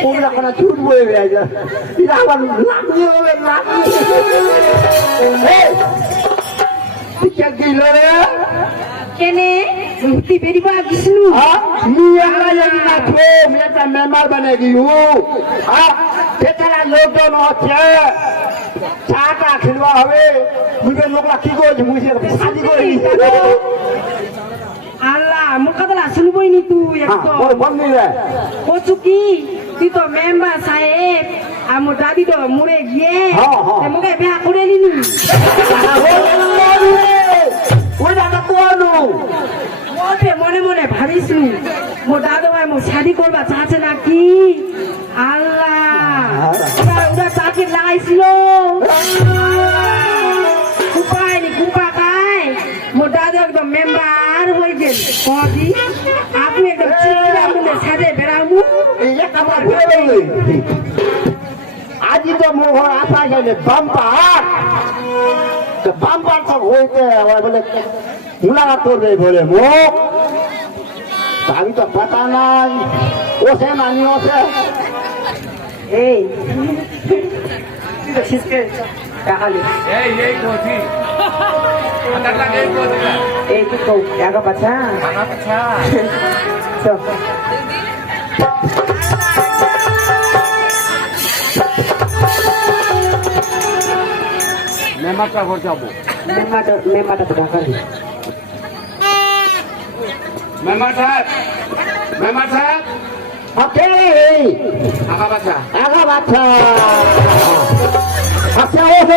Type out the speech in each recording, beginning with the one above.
ওগুলা কোনো ছুট বয়ে গেছে এটা আবার লাগনি হবে টিকা দিল রে? কেনে? তুই বেরিবা গিসনু মেয়েরা যদি না থো মেয়েটা মেম্বার বনে গিয়ে হ্যাঁ বেচারা লোকজন হচ্ছে চাটা খেলবা হবে। মুখের লোকরা কি করছে? মুখে শাদি করি আল্লাহ কথা শুনবই নি তুই একদম। কচু কি? তুই তো মেম্বার সাহেব আর দাদি মরে গিয়ে হ্যাঁ, হ্যাঁ। তে মোকে বিয়া করে নিনি ওইটা তো কোনো মনে মনে ভাবিস নি মোর দাদু ভাই মোর শাদি করবা চাচ্ছে নাকি আল্লাহ ওরা তাকে লাগাইছিল কুপায় নি কুপা খায় মোর দাদু একদম মেম্বার হয়ে গেল কদি আপনি একদম চিন্তা মনে সাজে বেড়াবো এই একটা আমার ঘুরে গেলে আজি তো মোর ঘর আসা গেলে বাম্পার তো বাম্পার তো হইতে বলে মুলাকাত করবে বলে মুখ আমি তো পাতা নাই। ওসে নানি ওসে এই। তো এই এই কোথি এই একা পাছা পাছা মেমাটা ঘর যাব মেমাটা তো টাকালি মেম্বার সাহেব মেম্বার সাহেব। ওকে আগা পাছা আগা বাচ্চা আচ্ছা ও হো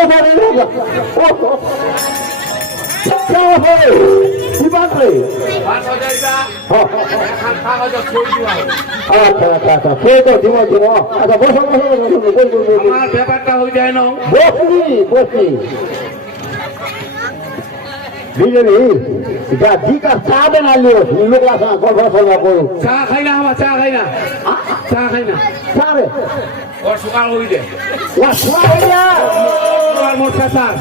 ও হো ও হো দিবা আচ্ছা আচ্ছা আচ্ছা খেয়ে তো দিব দিব আচ্ছা বসো বসো বসো আমার ব্যাপারটা হয়ে যায় না। বসি বসি বুঝলি যা জিকা চা বেনা লিও লোক আসা গল্প সল্প করো চা খাই না আমার চা খাই না। চা খাই না। চা রে। ওর সকাল হয়ে যায়। ও সুগার হইয়া মোট পেশার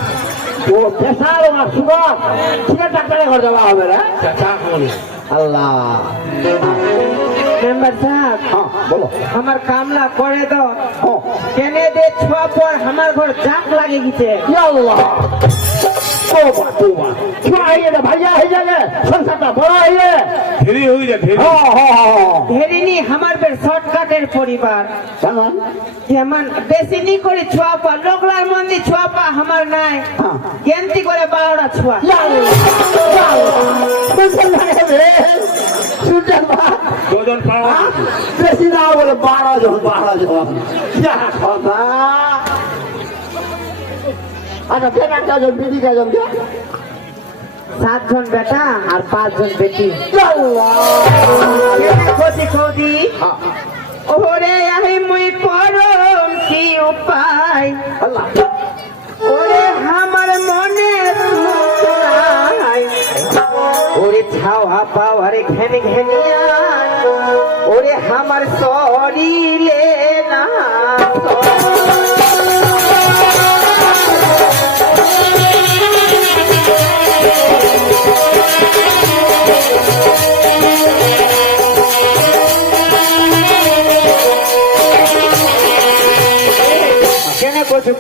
ও প্রেসার ও সুগার সুগার ডাক্তারের ঘর যাওয়া হবে রে চা চা খাব না। আল্লাহ। মেম্বার সাহেব হ্যাঁ বলো। আমার কামলা করে দাও। ও কেনে দে ছোয়া পর আমার ঘর জাক লাগে গেছে। আল্লাহ। তোবা তোবা। ছোয়া হয়ে ভাইয়া হয়ে যাবে সংসারটা বড় হয়ে যাবে ফেরি হয়ে যায় ফেরি হ্যাঁ হ্যাঁ হ্যাঁ ধেরিনি আমার বের শর্টকাটের পরিবার। কেমন? যেমন বেশি নি করে ছোয়া পা লোকলার মন্দির ছোয়া পা আমার নাই। হ্যাঁ। করে বারোটা ছোয়া। দুজন পাওয়া বেশি না বলে বারো জন বারো জন। যা কথা। আচ্ছা বেকার কাজন বিধি কাজন সাতজন বেটা আর পাঁচজন বেটি। খোঁজি খোঁজি। ওরে আহে মুই করম কি উপায়? ওরে আমার মনে। ওরে ছাওয়া পাওয়ারে ঘেনে ঘেনে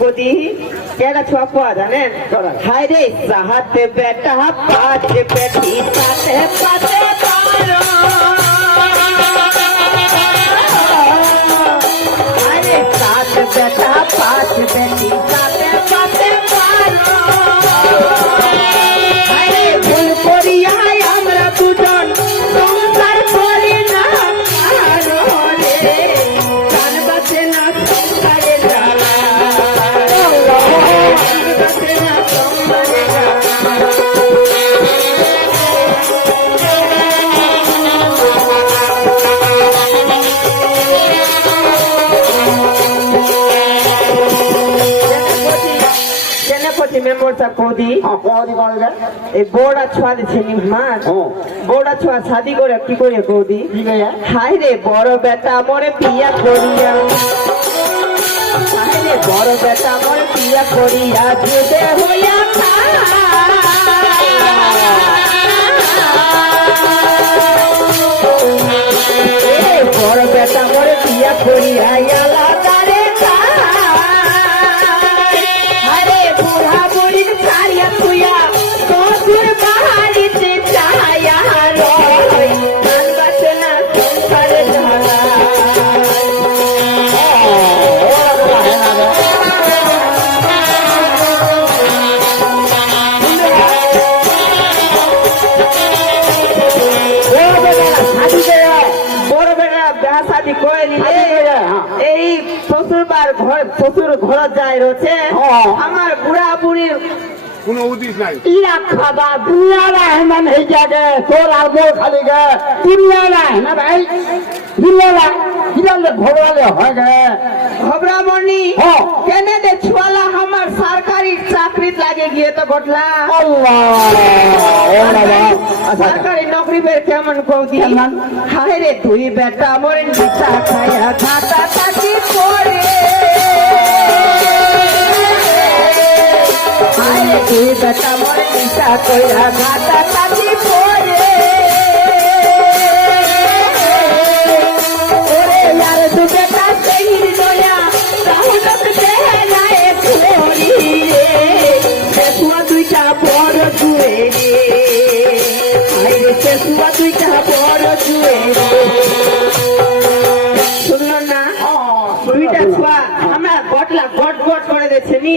পতি কেন ছোয়া পাওয়া জানেন হায় রে সাহাতে বেটা পাঁচ বেটি সাথে পাতে পারো। সা কোদি। হ্যাঁ কদি করে এই বড়া ছোয়া দিছে নি ও। বড়া ছোয়া শাদি করে কি করে কোদি? হাই রে বড় বেটা মরে পিয়া করিয়া। হাই রে বড় বেটা মরে পিয়া করিয়া। দুধে হইয়া খায়। এ বড় বেটা মরে বিয়া করিয়া। করে নিলে এই শ্বশুর বার ঘর শ্বশুর ঘর যায় রয়েছে। হ্যাঁ। আমার বুড়া বুড়ির কোনো উদিস নাই। ইয়া খাবা দুনিয়ারা হেমান হয়ে যাবে তোর আর মোর খালি গে ভাই দুনিয়ারা কিরালে ভগবালে হয় গে ঘবরামণি হ্যাঁ। কেনে দে ছুয়ালা আমার সরকারি চাকরি লাগে গিয়ে তো ঘটলা। আল্লাহ ও বাবা। আচ্ছা। সরকারি নকরি বের কেমন কৌ দিয়ে কেমন? হায় রে তুই বেটা মোর নিচা খায়া ঘাটা তাকি করে হায় রে তুই বেটা মোর নিচা কইরা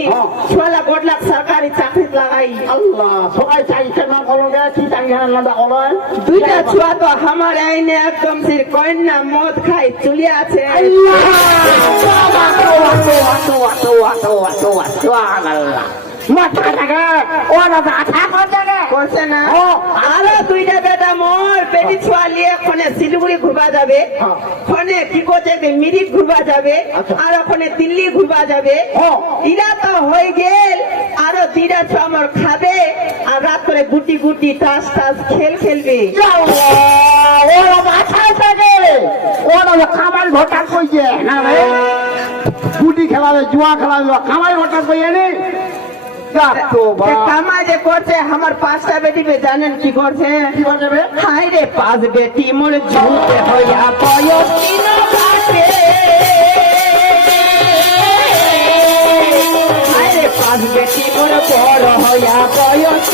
করে। দিচ্ছে নি হ্যাঁ। ছুয়ালা গটলা সরকারি চাকরি লাগাই। আল্লাহ সবাই চাইছে না করো গে কি চাই না করো দুইটা ছুয়া তো আমার আইনে একদম সির কন্যা মদ খাই চলে আছে। করছে না। আরও দুইটা বেটা মোর পেটি ছোয়া নিয়ে ফোনে শিলিগুড়ি ঘুরবা যাবে। হ্যাঁ। কি করছে মিরিক ঘুরবা যাবে। আচ্ছা। আর ওখানে দিল্লি ঘুরবা যাবে। ইরা তো হয়ে গেল। আরও দুইটা ছোয়া আমার খাবে। আর রাত করে গুটি গুটি তাস তাস খেল খেলবে। খাবার ঘটা কইছে। না রে গুটি খেলাবে জুয়া খেলাবে খাবার ঘটা কইয়ে তো যে করছে আমার পাঁচটা বেটি বে জানেন কি করছে? হাই রে পাঁচ বেটি মোর ঝুঁতে হইয়া বয়স হাই রে পাঁচ বেটি মোর বড় হইয়া বয়স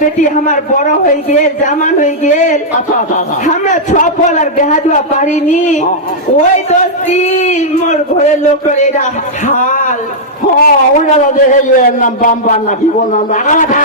বেটি আমার বড় হয়ে গেল জামান হয়ে গেল। আচ্ছা আচ্ছা আচ্ছা। আমরা ছপল আর বেহা দেওয়া পারিনি। হ্যাঁ। ওই দোস্তি মোর ঘরের লোকের এটা হাল। হ্যাঁ ওই দাদা দেখে নাম বাম্পার না কি বললাম আগাবাথা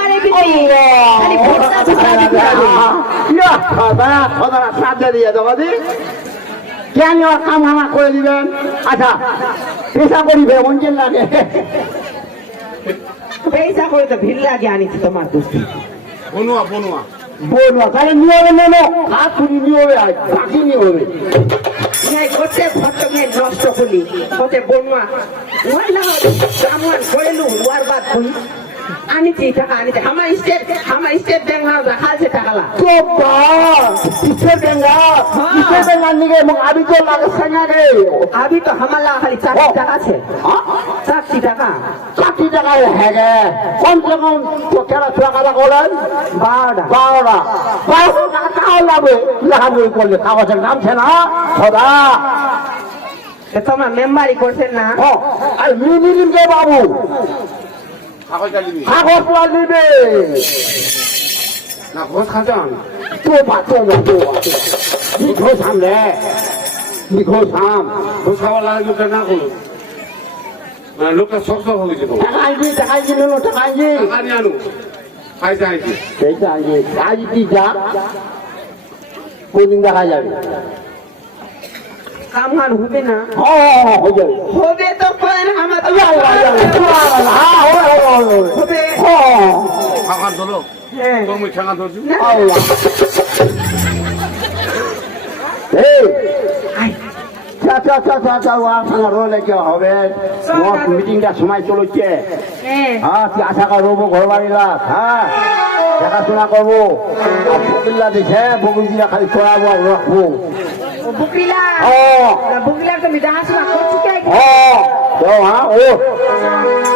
কেন ওর কাম হামা করে দিবেন? আচ্ছা পেশা করিবে মঞ্জেল লাগে? পেশা করে তো ভিড় লাগে আনিছি তোমার দোষী। বনুয়া বনুয়া। বনুয়া তাহলে নিয়ে হবে নেনো হাতুড়ি নিয়ে হবে আর বাকি নিয়ে হবে। গোটে ভট্টকে নষ্ট করি। গোটে বনুয়া। ওয়ার সামন কইলু ওয়ার বাদ কই আনিছি টাকা আনিছি আমার স্টেট আমার স্টেট ব্যাংক না রাখাছে টাকালা তো বা কিসের বেঙ্গা কিসের বেঙ্গা নিগে মোক আবি তো লাগে সঙ্গে গে अभी तो हमारा खाली चार टाका छे চার টাকা কাটি টাকা হ্যাঁ গে কম সে কম তো কেনা টাকা লাগালেন বারোটা বারোটা বারোশো টাকা তাও লাগবে লেখাবই করলে কাগজের নাম ছে না সদা তো তোমার মেম্বারি করছেন না ও আর মিনি কে বাবু কাগজটা নিবি কাগজ লাগবে না ঘোষ খাজান তো বা তো বা তো বা লিখো সামনে লিখো সাম ঘোষ খাবার লাগে না মানে লোকটা সব সব হয়েছে তো টাকা আনবি টাকা আনবি টাকা নিয়ে আনু আইছে আইছে সেইটা আগে আজ কি যা কোনদিন দেখা যাবে কামান হবে না হ্যাঁ হয়ে হবে তো পরে আমার হ্যাঁ হবে হবে হবে হ্যাঁ খাখান ধরো হ্যাঁ তোর মুই ঠেঙা ধরছি আল্লাহ এই চা চা চা চা চা ওয়ার সঙ্গে রোলে কি হবে তোমার মিটিংটা সময় চলছে হ্যাঁ হ্যাঁ তুই আশা করব ঘর বাড়িলা হ্যাঁ দেখাশোনা করব বকুল্লা রাখব বুকিলা কে ও তো হ্যাঁ ও